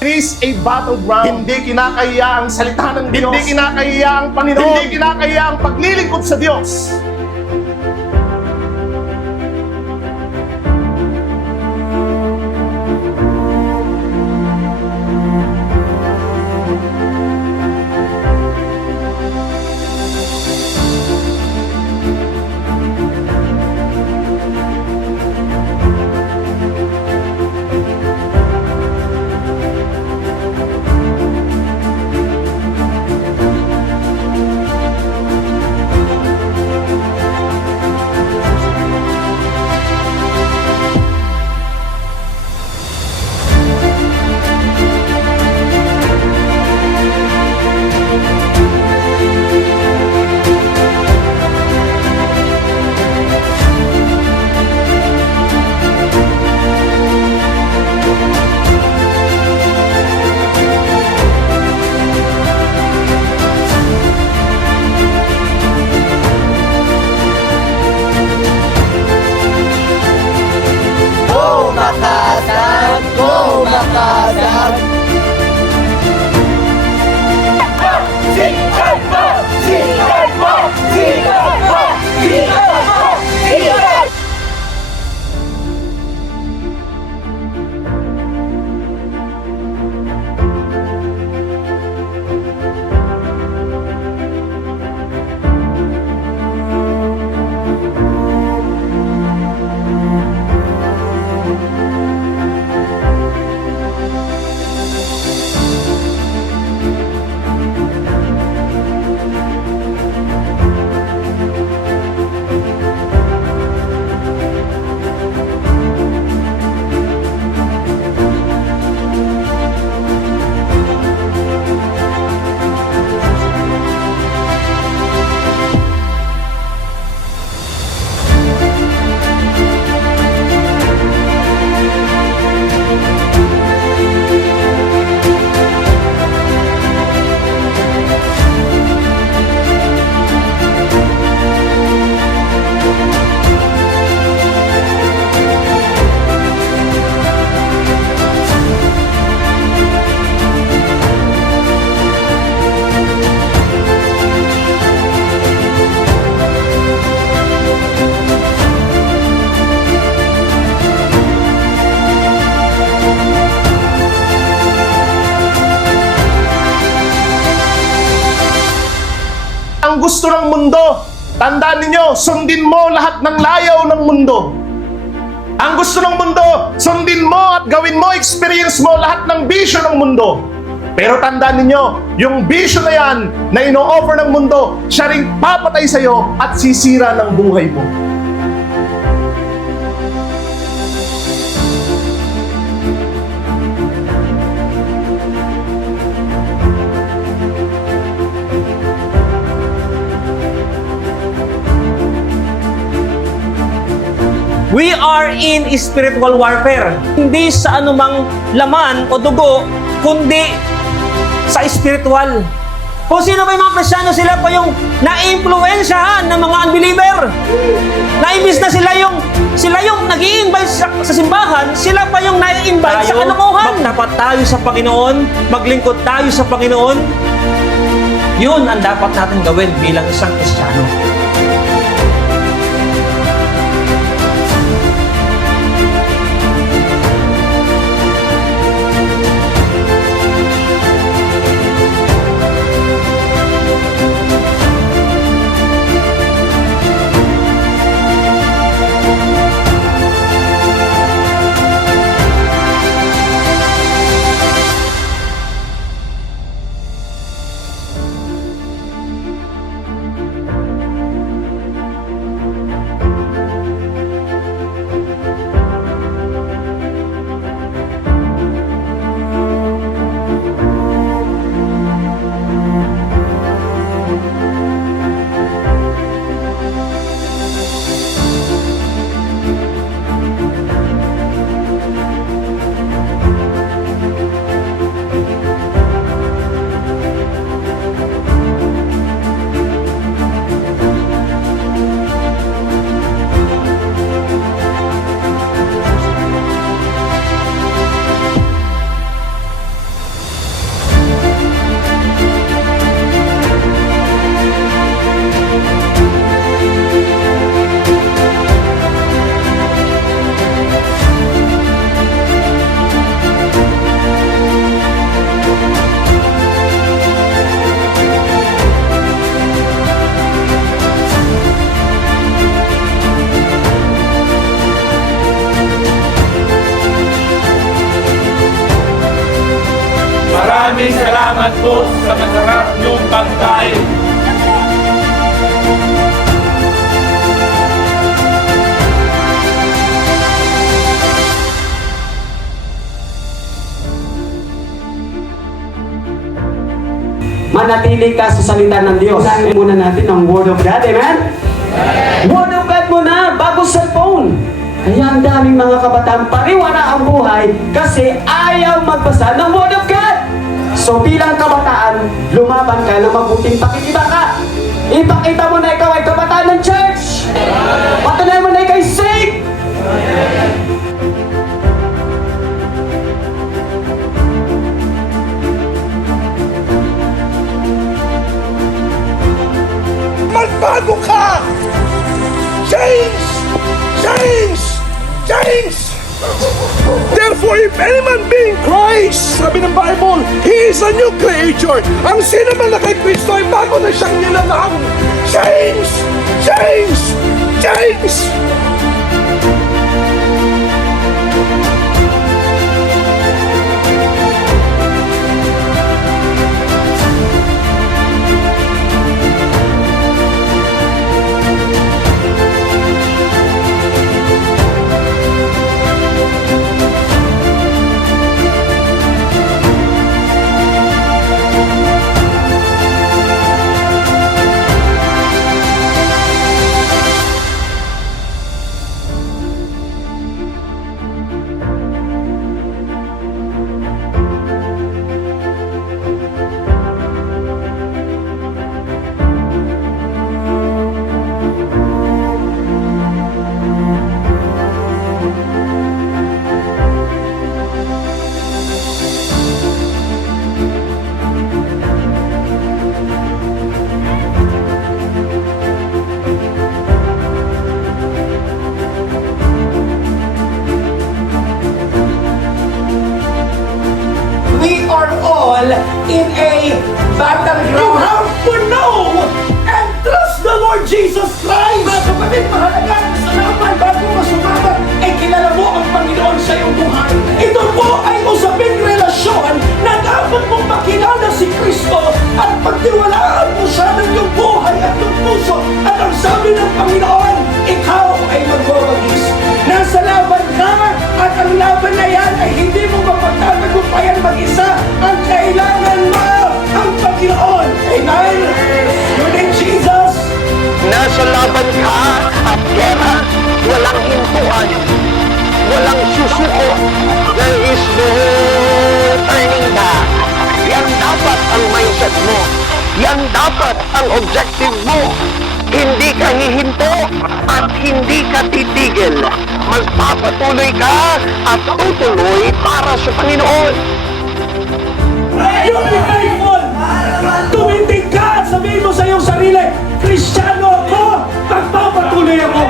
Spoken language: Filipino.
It is a battleground. Hindi kinakahiya ang salita ng Diyos. Hindi kinakahiya ang Panginoon. Hindi kinakahiya ang paglilingkod sa Diyos. Ang gusto ng mundo, tandaan ninyo, sundin mo lahat ng layaw ng mundo. Ang gusto ng mundo, sundin mo at gawin mo, experience mo lahat ng bisyo ng mundo. Pero tandaan ninyo, yung bisyo na yan na ino-offer ng mundo, siya ring papatay sa'yo at sisira ng buhay mo. We are in spiritual warfare. Hindi sa anumang laman o dugo, kundi sa spiritual. Kung sino ba yung mga Kristyano, sila pa yung na-influensyahan ng mga unbeliever. Na imbis na sila yung nag-i-invite sa simbahan, sila pa yung na-i-invite sa kalokohan. Magtapat tayo sa Panginoon, maglingkod tayo sa Panginoon. Yun ang dapat natin gawin bilang isang Kristyano. Maraming salamat po sa masarap niyong pagkain. Manatili ka sa salita ng Diyos. Unahin muna natin ang Word of God, amen? Word of God muna, bago cellphone. Kaya ang daming mga kabataan pariwara ang buhay kasi ayaw magbasa ng Word of God. So bilang kabataan, lumaban ka na mabuting pakikiba ka. Ipakita mo na ikaw ay kabataan ng church. Patunayan mo na ikaw ay saved. Magbago ka! Change! Change! Change! Therefore, if any man be in Christ, sabi ng Bible, he is a new creature. Ang sino man na kay Kristo ay bago na siyang nilalang. Change! Change! Change! We are all in a battleground. You have to know and trust the Lord Jesus Christ. Mga kapatid, mahalaga sa laban bago ka sumabat, ay kilala mo ang Panginoon sa iyong buhay. Ito po ay usaping relasyon na dapat mong makilala si Kristo at pagtiwalaan mo siya ng iyong buhay at iyong puso. At ang sabi ng Panginoon, ikaw ay magbabagis. Nasa laban ka at ang laban na yan ay hindi mo mapagtatagumpayan mag-isa. Ang kailangan mo ang Panginoon. Amen? Your name, Jesus. Nasa laban ka at gera, walang hintuan, walang susuko. There is no turning back. Yan dapat ang mindset mo. Yan dapat ang objective mo. Hindi ka hihinto at hindi ka titigil. Magpapatuloy ka at tutuloy para sa Panginoon. You be faithful. Tumindig ka at sabihin mo sa iyong sarili, Kristiyano ako, magpapatuloy ako.